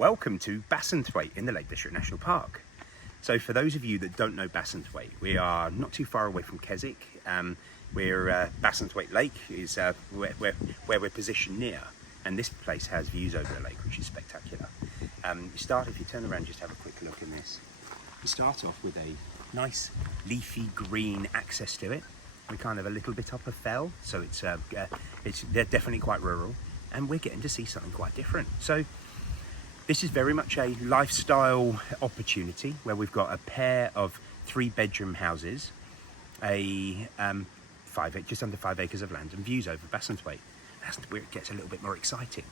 Welcome to Bassenthwaite in the Lake District National Park. So for those of you that don't know Bassenthwaite, we are not too far away from Keswick. Bassenthwaite Lake is where we're positioned near, and this place has views over the lake, which is spectacular. If you turn around, just have a quick look in this. We start off with a nice leafy green access to it. We're kind of a little bit up a fell, so they're definitely quite rural, and we're getting to see something quite different. So this is very much a lifestyle opportunity where we've got a pair of 3-bedroom houses, just under 5 acres of land, and views over Bassenthwaite. That's where it gets a little bit more exciting.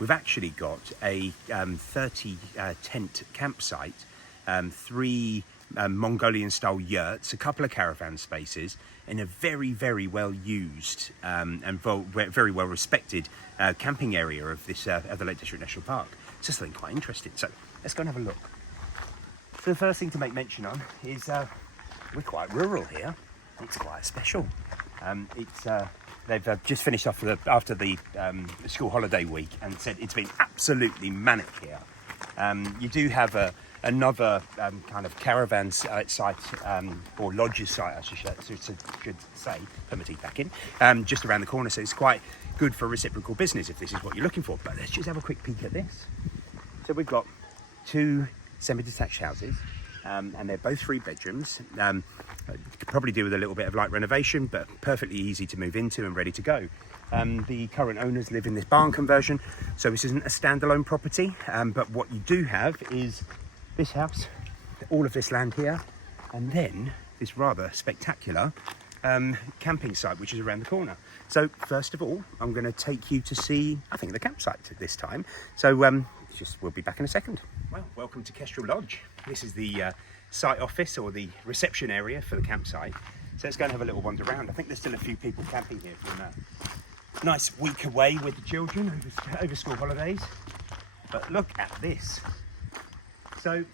We've actually got a 30 tent campsite, 3 Mongolian style yurts, a couple of caravan spaces in a very, very well used and very well respected camping area of the Lake District National Park. It's just something quite interesting. So let's go and have a look. So the first thing to make mention on is we're quite rural here. It's quite special. They've just finished off after the school holiday week and said it's been absolutely manic here. You do have another kind of caravan site or lodges site, I should say, put my teeth back in, just around the corner. So it's quite good for reciprocal business if this is what you're looking for. But let's just have a quick peek at this. So we've got 2 semi-detached houses, and they're both 3 bedrooms. Could probably do with a little bit of light renovation, but perfectly easy to move into and ready to go. The current owners live in this barn conversion, so this isn't a standalone property, but what you do have is this house, all of this land here, and then this rather spectacular camping site which is around the corner. So first of all, I'm going to take you to see, I think, the campsite this time. So we'll be back in a second. Well, welcome to Kestrel Lodge. This is the site office or the reception area for the campsite. So let's go and have a little wander around. I think there's still a few people camping here from a nice week away with the children over school holidays. But look at this. So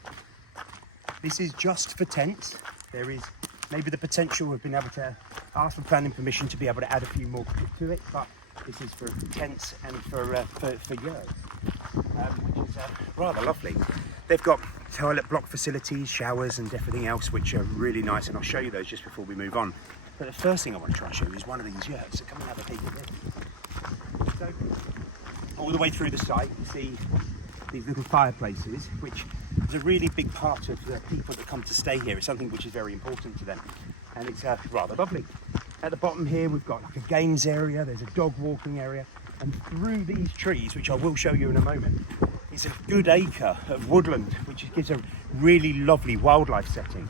this is just for tents. There is maybe the potential of being able to ask for planning permission to be able to add a few more to it, but this is for tents and for yurts, which is rather lovely. They've got toilet block facilities, showers and everything else, which are really nice, and I'll show you those just before we move on. But the first thing I want to try and show you is one of these yurts, so come and have a peek at this. So all the way through the site you see these little fireplaces, which is a really big part of the people that come to stay here. It's something which is very important to them, and it's rather lovely. At the bottom here we've got like a games area, there's a dog walking area, and through these trees, which I will show you in a moment, is a good acre of woodland, which gives a really lovely wildlife setting.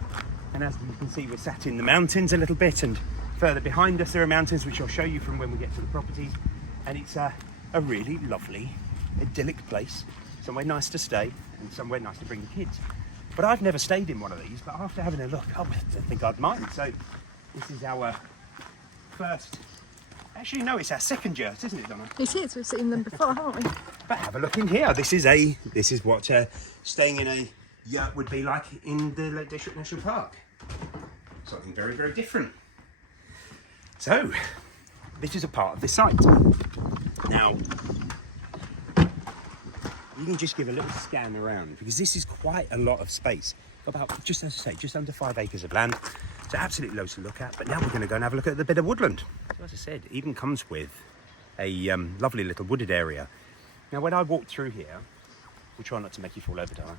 And as you can see, we're sat in the mountains a little bit, and further behind us there are mountains, which I'll show you from when we get to the properties. And it's a really lovely, idyllic place, somewhere nice to stay and somewhere nice to bring the kids. But I've never stayed in one of these, but after having a look, I don't think I'd mind. So this is our first, actually no, it's our second yurt, isn't it, Donna? It is, we've seen them before, haven't we? But have a look in here. This is what staying in a yurt would be like in the Lake District National Park. Something very, very different. So this is a part of the site. Now, you can just give a little scan around, because this is quite a lot of space. About, just as I say, just under 5 acres of land. So absolutely loads to look at. But now we're going to go and have a look at the bit of woodland. So as I said, it even comes with a lovely little wooded area. Now when I walked through here, we'll try not to make you fall over, Dara.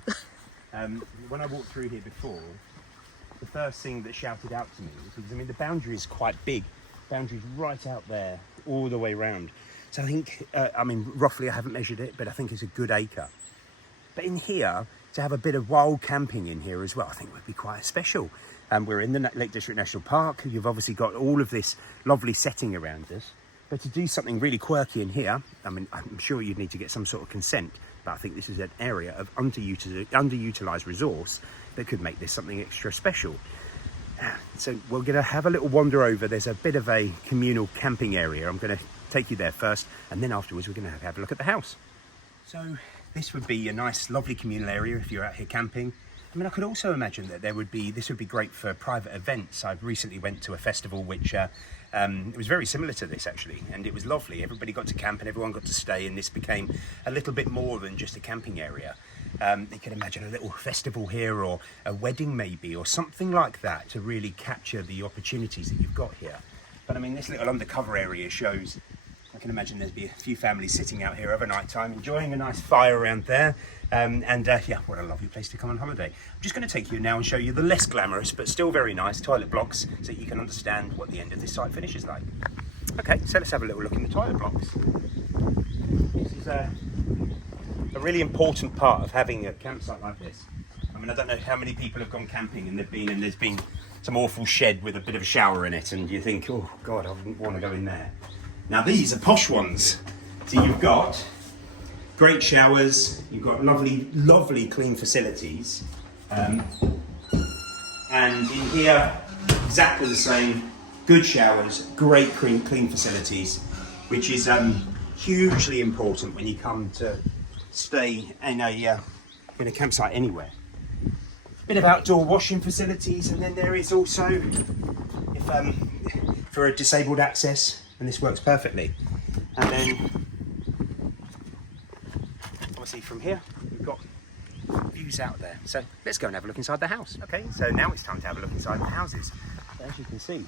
When I walked through here before, the first thing that shouted out to me was, because I mean the boundary is quite big. Boundary's right out there, all the way round. So I think, roughly I haven't measured it, but I think it's a good acre. But in here, to have a bit of wild camping in here as well, I think would be quite special. We're in the Lake District National Park. You've obviously got all of this lovely setting around us. But to do something really quirky in here, I mean, I'm sure you'd need to get some sort of consent, but I think this is an area of underutilised resource that could make this something extra special. So we're going to have a little wander over. There's a bit of a communal camping area. I'm going to take you there first, and then afterwards we're going to have a look at the house. So this would be a nice, lovely communal area if you're out here camping. I mean, I could also imagine that this would be great for private events. I recently went to a festival which it was very similar to this actually, and it was lovely. Everybody got to camp and everyone got to stay, and this became a little bit more than just a camping area. You can imagine a little festival here, or a wedding maybe, or something like that, to really capture the opportunities that you've got here. But I mean, this little undercover area shows, I can imagine there'd be a few families sitting out here overnight time, enjoying a nice fire around there. Yeah, what a lovely place to come on holiday. I'm just going to take you now and show you the less glamorous, but still very nice toilet blocks, so you can understand what the end of this site finish is like. Okay, so let's have a little look in the toilet blocks. This is a really important part of having a campsite like this. I mean, I don't know how many people have gone camping and there's been some awful shed with a bit of a shower in it, and you think, oh God, I wouldn't want to go in there. Now these are posh ones. So you've got great showers, you've got lovely clean facilities, and in here exactly the same. Good showers, great clean facilities, which is hugely important when you come to stay in a campsite anywhere. Bit of outdoor washing facilities, and then there is also, for a disabled access, and this works perfectly. And then, obviously from here, we've got views out there. So let's go and have a look inside the house. Okay, so now it's time to have a look inside the houses. As you can see,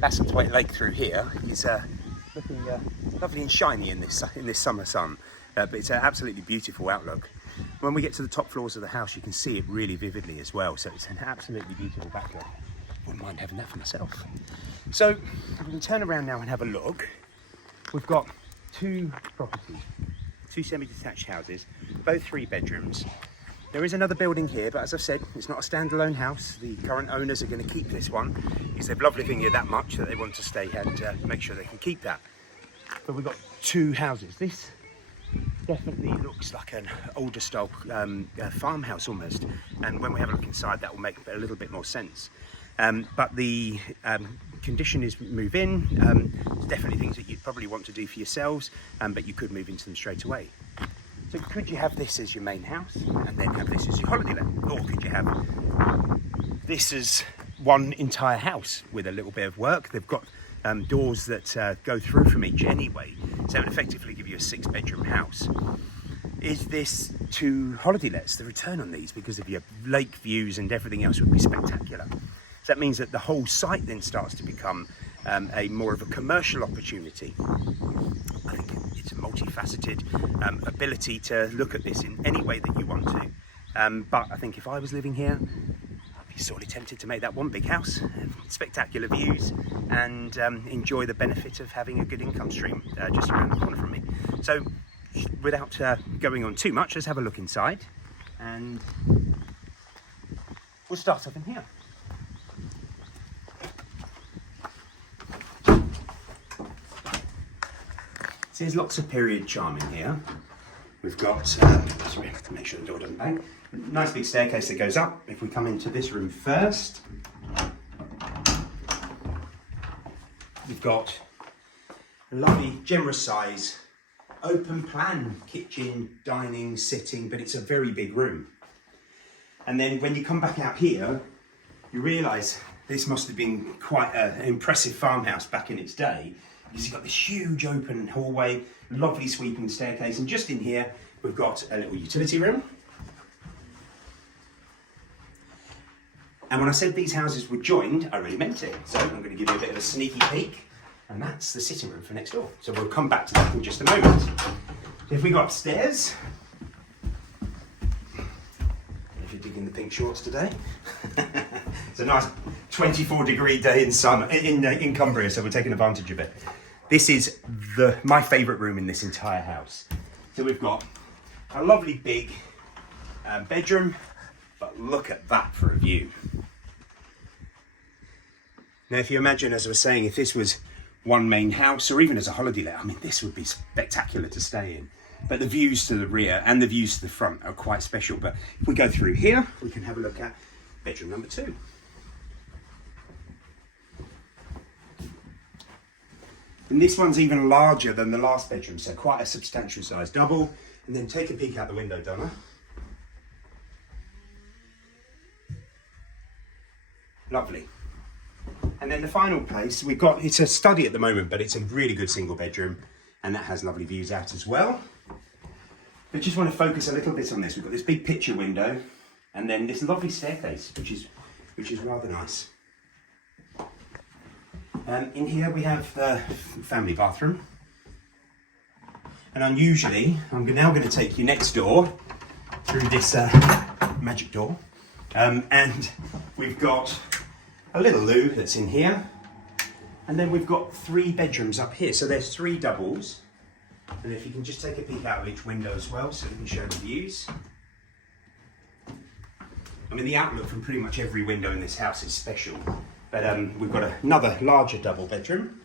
Bassenthwaite Lake through here is looking lovely and shiny in this summer sun, but it's an absolutely beautiful outlook. When we get to the top floors of the house, you can see it really vividly as well, so it's an absolutely beautiful backdrop. Wouldn't mind having that for myself. So we can turn around now and have a look. We've got two properties, two semi-detached houses, both 3 bedrooms. There is another building here, but as I've said, it's not a standalone house. The current owners are going to keep this one because they've loved living here that much that they want to stay and make sure they can keep that. But we've got 2 houses. This definitely looks like an older style farmhouse almost, and when we have a look inside, that will make a little bit more sense. But the condition is move in. It's definitely things that you'd probably want to do for yourselves, but you could move into them straight away. So could you have this as your main house and then have this as your holiday let? Or could you have this as one entire house with a little bit of work? They've got doors that go through from each anyway, so it would effectively give you a 6-bedroom house. Is this 2 holiday lets? The return on these, because of your lake views and everything else, would be spectacular. So that means that the whole site then starts to become a more of a commercial opportunity. I think it's a multifaceted ability to look at this in any way that you want to. But I think if I was living here, I'd be sorely tempted to make that one big house, spectacular views, and enjoy the benefit of having a good income stream just around the corner from me. So without going on too much, let's have a look inside, and we'll start off in here. So there's lots of period charm in here. We've got, sorry, to make sure the door doesn't bang, a nice big staircase that goes up. If we come into this room first, we've got a lovely, generous size, open plan kitchen, dining, sitting, but it's a very big room. And then when you come back out here, you realise this must have been quite an impressive farmhouse back in its day, because you've got this huge open hallway, lovely sweeping staircase, and just in here we've got a little utility room. And when I said these houses were joined, I really meant it. So I'm going to give you a bit of a sneaky peek, and that's the sitting room for next door. So we'll come back to that in just a moment. So if we go upstairs, if you're digging the pink shorts today, it's a nice 24-degree day in summer in Cumbria, so we're taking advantage of it. This is my favourite room in this entire house. So we've got a lovely big bedroom, but look at that for a view. Now, if you imagine, as I was saying, if this was one main house, or even as a holiday let, I mean, this would be spectacular to stay in. But the views to the rear and the views to the front are quite special. But if we go through here, we can have a look at bedroom number 2. And this one's even larger than the last bedroom, so quite a substantial size double. And then take a peek out the window, Donna. Lovely. And then the final place we've got, it's a study at the moment, but it's a really good single bedroom, and that has lovely views out as well. I just want to focus a little bit on this. We've got this big picture window, and then this lovely staircase, which is rather nice. In here we have the family bathroom, and unusually, I'm now going to take you next door through this magic door, and we've got a little loo that's in here, and then we've got 3 bedrooms up here. So there's 3 doubles, and if you can just take a peek out of each window as well, so we can show the views. I mean, the outlook from pretty much every window in this house is special, but we've got another larger double bedroom,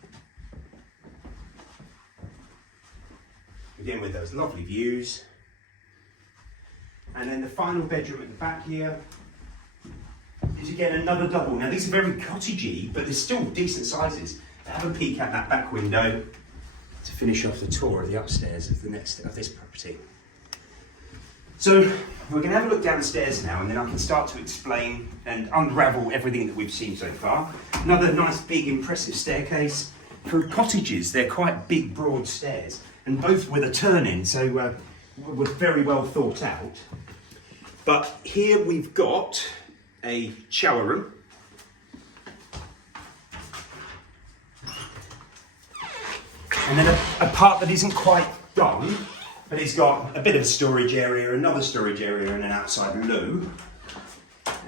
again with those lovely views. And then the final bedroom at the back here is again another double. Now these are very cottagey, but they're still decent sizes. Have a peek at that back window to finish off the tour of the upstairs of this property. So we're going to have a look down the stairs now, and then I can start to explain and unravel everything that we've seen so far. Another nice big impressive staircase. For cottages, they're quite big broad stairs, and both with a turn-in, so were very well thought out. But here we've got a shower room. And then a part that isn't quite done, but it's got a bit of a storage area, another storage area, and an outside loo.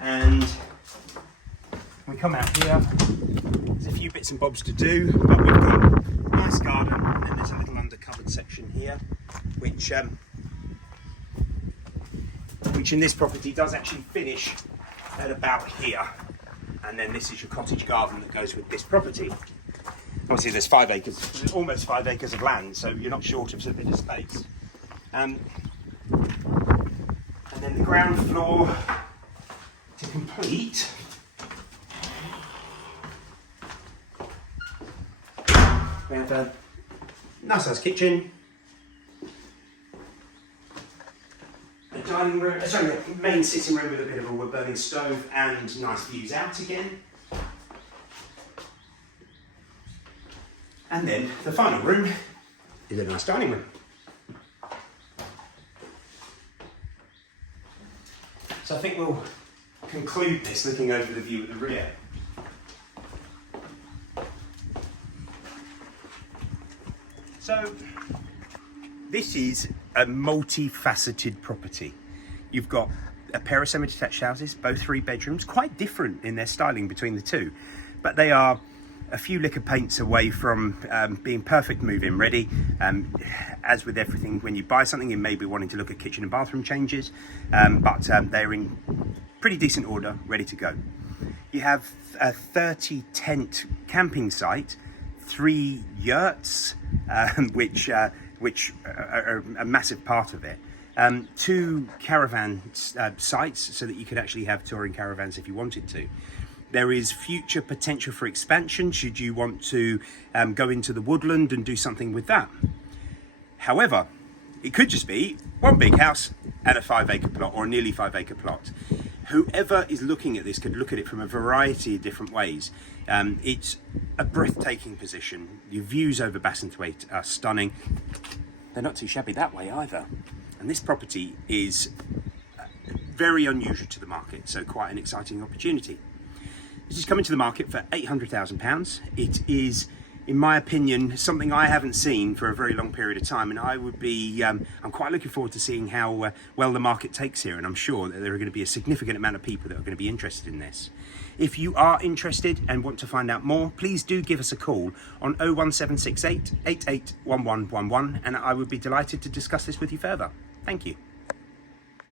And we come out here, there's a few bits and bobs to do, but we've got a nice garden, and then there's a little undercovered section here, which in this property does actually finish at about here. And then this is your cottage garden that goes with this property. Obviously there's 5 acres, almost 5 acres of land, so you're not short of a bit of space. And then the ground floor to complete. We have a nice sized kitchen. The dining room, the main sitting room with a bit of a wood burning stove and nice views out again. And then the final room is a nice dining room. So I think we'll conclude this looking over the view at the rear. So this is a multifaceted property. You've got a pair of semi-detached houses, both 3 bedrooms, quite different in their styling between the two, but they are a few lick of paints away from being perfect move-in ready. As with everything, when you buy something, you may be wanting to look at kitchen and bathroom changes, but they're in pretty decent order, ready to go. You have a 30 tent camping site, 3 yurts, which are a massive part of it. 2 caravan sites, so that you could actually have touring caravans if you wanted to. There is future potential for expansion should you want to go into the woodland and do something with that. However, it could just be one big house and a 5 acre plot, or a nearly 5 acre plot. Whoever is looking at this could look at it from a variety of different ways. It's a breathtaking position. Your views over Bassenthwaite are stunning. They're not too shabby that way either. And this property is very unusual to the market, so quite an exciting opportunity. This is coming to the market for £800,000. It is, in my opinion, something I haven't seen for a very long period of time, and I'm quite looking forward to seeing how well the market takes here, and I'm sure that there are going to be a significant amount of people that are going to be interested in this. If you are interested and want to find out more, please do give us a call on 01768 881111, and I would be delighted to discuss this with you further. Thank you.